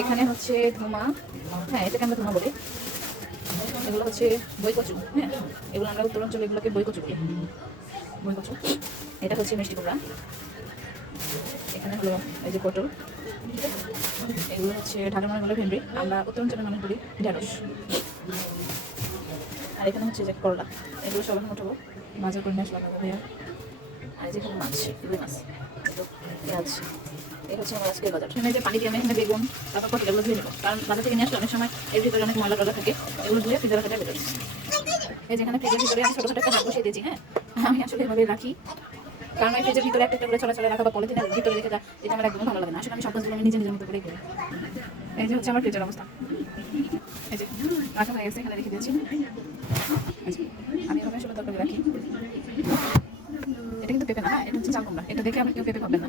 এখানে হচ্ছে ধুমা। হ্যাঁ এটাকে আমরা ধুমা বলি। এগুলো হচ্ছে বই কচু হ্যাঁ? এগুলো আমরা উত্তর অঞ্চলে এগুলোকে বই কচু বলি। বই কচু। এটা হচ্ছে মিষ্টি কুমড়া। এখানে হলো এই যে পটল। এগুলো হচ্ছে ঢাকা মানে বলে ভেন্ডি। আমরা উত্তর অঞ্চলের মানুষ বলি ঢেঁড়স। আর এখানে হচ্ছে যে করলা। এগুলো সব এখন উঠাবো বাজার করে নিয়ে আসলাম ভাইয়া। আর এই যে মাছ, রুই মাছ। পেঁয়াজ। এই হচ্ছে আমার আজকের বাজার। এখানে পানি দিয়ে আমি এখানে বেগুন, তারপর কত এগুলো ধুয়ে নেব। কারণ বাজার থেকে নিয়ে আসলে অনেক সময় এর ভিতরে অনেক ময়লা টলা থাকে। এগুলো ধুয়ে ফ্রিজের রাখাটা বেরোয় এই যেখানে ফ্রিজের ভিতরে আমি ছোটো ছোটো একটা হাত বসিয়ে দিয়েছি হ্যাঁ? আমি আসলে এভাবে রাখি। কারণ এই ফ্রিজের ভিতরে একটা একটা করে চলা রাখা বা পলিথিনের ভিতরে রেখে দেওয়া এটা আমার একদম ভালো লাগে না। আসলে আমি সব আমি নিজে নিজের মতো করেই করি এই যে হচ্ছে আমার ফ্রিজের অবস্থা। এই যে রাখা হয়ে গেছে, এখানে রেখে দিয়েছি। আমি এভাবে আসলে তরকারি রাখি। এটা কিন্তু পেঁপে না হ্যাঁ? এটা হচ্ছে চাল কুমড়া। এটা দেখে আপনি কেউ পেঁপে পাবেন না।